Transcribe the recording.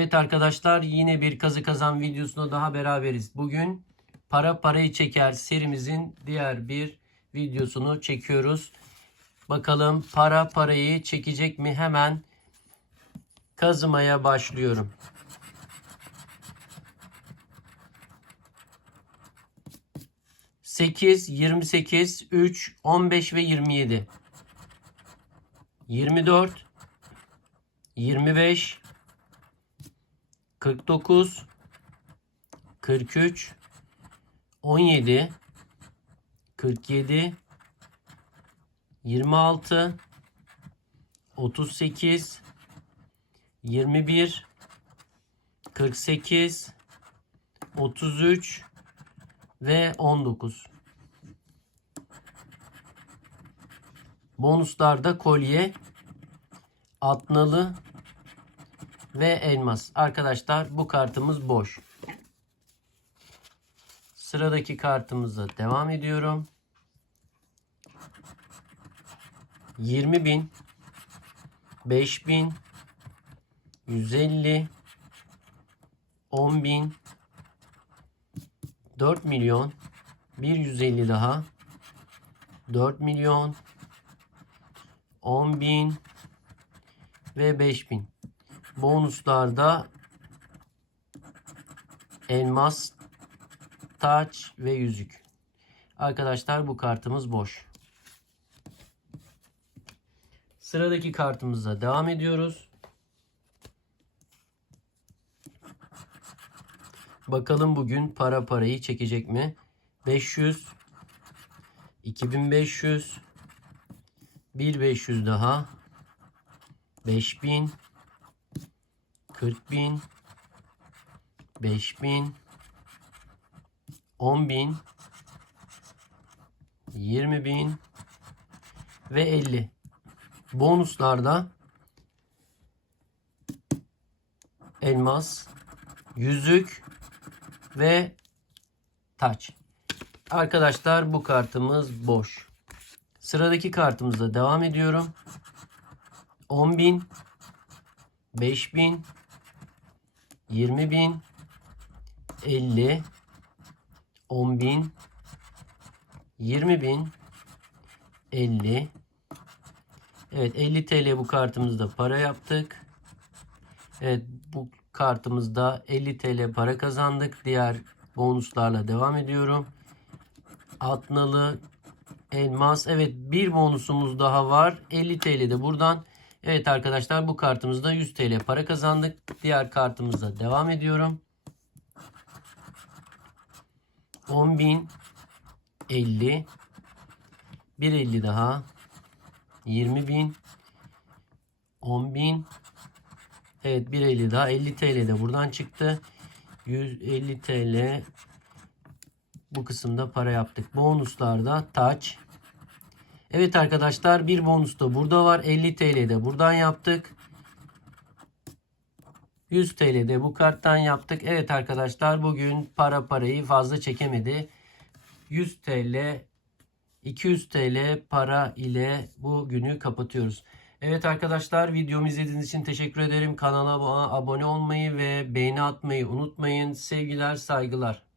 Evet arkadaşlar yine bir kazı kazan videosunda daha beraberiz. Bugün para parayı çeker serimizin diğer bir videosunu çekiyoruz. Bakalım para parayı çekecek mi? Hemen kazımaya başlıyorum. Sekiz, yirmi sekiz, üç, on beş ve yirmi yedi. Yirmi dört, yirmi beş, 49 43 17 47 26 38 21 48 33 ve 19 Bonuslarda kolye, atnalı ve elmas. Arkadaşlar bu kartımız boş. Sıradaki kartımıza devam ediyorum. 20 bin 5 bin 150 10 bin 4 milyon bir 150 daha 4 milyon 10 bin ve 5 bin bonuslarda elmas, taç ve yüzük. Arkadaşlar bu kartımız boş. Sıradaki kartımıza devam ediyoruz. Bakalım bugün para parayı çekecek mi? 500 2500 1500 daha 5000 40 bin 5 bin 10 bin 20 bin ve 50 bonuslarda elmas yüzük ve taç. Arkadaşlar bu kartımız boş. Sıradaki kartımızla devam ediyorum. 10 bin 5 bin 20 bin 50 10 bin 20 bin 50 Evet 50 TL bu kartımızda para yaptık. Evet bu kartımızda 50 TL para kazandık. Diğer bonuslarla devam ediyorum. Atnalı elmas. Evet bir bonusumuz daha var. 50 TL de buradan Evet arkadaşlar bu kartımızda 100 TL para kazandık. Diğer kartımızla devam ediyorum. 10.000 50 1.50 daha 20.000 10.000 Evet 1.50 daha 50 TL de buradan çıktı. 150 TL bu kısımda para yaptık. Bonuslarda taç Evet arkadaşlar bir bonus da burada var. 50 TL de buradan yaptık. 100 TL de bu karttan yaptık. Evet arkadaşlar bugün para parayı fazla çekemedi. 100 TL 200 TL para ile bu günü kapatıyoruz. Evet arkadaşlar videomu izlediğiniz için teşekkür ederim. Kanala abone olmayı ve beğeni atmayı unutmayın. Sevgiler saygılar.